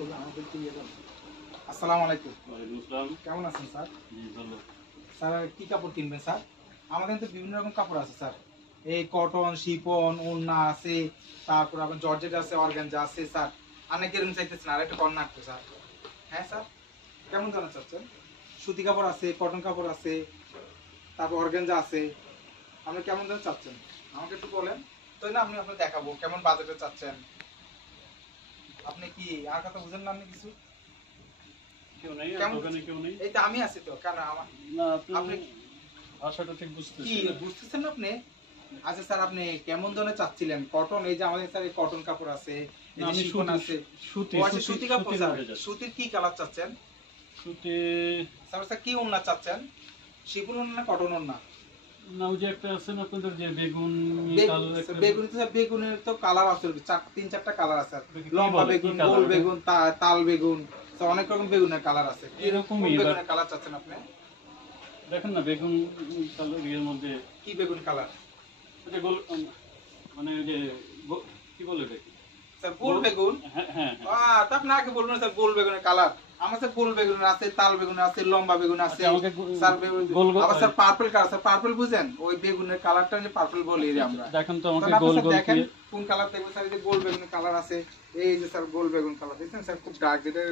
করবে আমাদেরকে ইয়ে করবে। আসসালামু আলাইকুম। ওয়ালাইকুম আসসালাম। কেমন আছেন স্যার? জি ভালো। স্যার কি কাপড় কিনবেন স্যার? আমাদের তো বিভিন্ন রকম কাপড় আছে স্যার। এই কটন, শিফন, ওড়না আছে, তারপর আপনার জর্জেট আছে, অর্গানজা আছে স্যার। আপনি কিরকম চাইতেছেন? আর একটা কর্নার তো স্যার। হ্যাঁ স্যার, কেমন ধরনের চাচ্ছেন? সুতি কাপড় আছে, কটন কাপড় আছে, তারপর অর্গানজা আছে। আপনি কেমন ধরনের চাচ্ছেন আমাকে একটু বলেন, তাই না আমি আপনাকে দেখাবো কেমন বাজেটে চাচ্ছেন। আপনি কি আর কথা বুঝেন না? আপনি কিছু কেউ নেই কেমন? দোকানে কেউ নেই। এই তো আমি আছি তো, কেন আমার না আপনি আপনি ভাষাটা ঠিক বুঝতেছি কি না। বুঝতেছেন না আপনি? আচ্ছা স্যার, আপনি কেমন ধরনের চাচ্ছিলেন? কটন, এই যে আমাদের স্যার এই কটন কাপড় আছে, এই না, যে আমি শিফন সুতি আছে। সুতি ও আচ্ছা, সুতি কাপড় সুতির স্যার। মধ্যে যাচ্ছি। সুতির কি কালার চাচ্ছেন? সুতি স্যার স্যার কি ওড়না চাচ্ছেন? শিফন ওড়না না কটন ওড়না? না ওই যে একটা আছে না আপনাদের যে বেগুন কালার একটা বেগুন তো স্যার, বেগুনের তো কালার আছে, তিন চারটা কালার আছে স্যার। কি লম্বা বলে, কি বেগুন, কালার গোল ওটা? বেগুন, তাল বেগুন, তো অনেক রকম বেগুনের কালার আছে। এরকমই কোন এবার। বেগুনের কালার চাচ্ছেন আপনি? দেখেন না বেগুন কালার এর মধ্যে কি বেগুন কালার? ওই যে গোল মানে ওই যে কি বলে এটা কি? স্যার গোল বেগুন। হ্যাঁ হ্যাঁ হ্যাঁ। তা আপনি আগে বলবেন স্যার, গোল বেগুনের কালার আমার স্যার, গোল বেগুন আছে, তাল বেগুন আছে, লম্বা বেগুন আছে আচ্ছা, আমাকে স্যার। গোল গোল আবার sir purple colour, sir purple বুঝেন? ওই বেগুনের কালারটা যে পার্পল বলি রে আমরা। দেখেন তো আমাকে তখন আপনি গোল স্যার গোল দেখেন দিয়ে কোন কালার দেখবেন স্যার। এই যে গোল বেগুনের কালার আছে, এই যে স্যার গোল বেগুন কালার দেখছেন স্যার, খুব ডার্ক, যেটা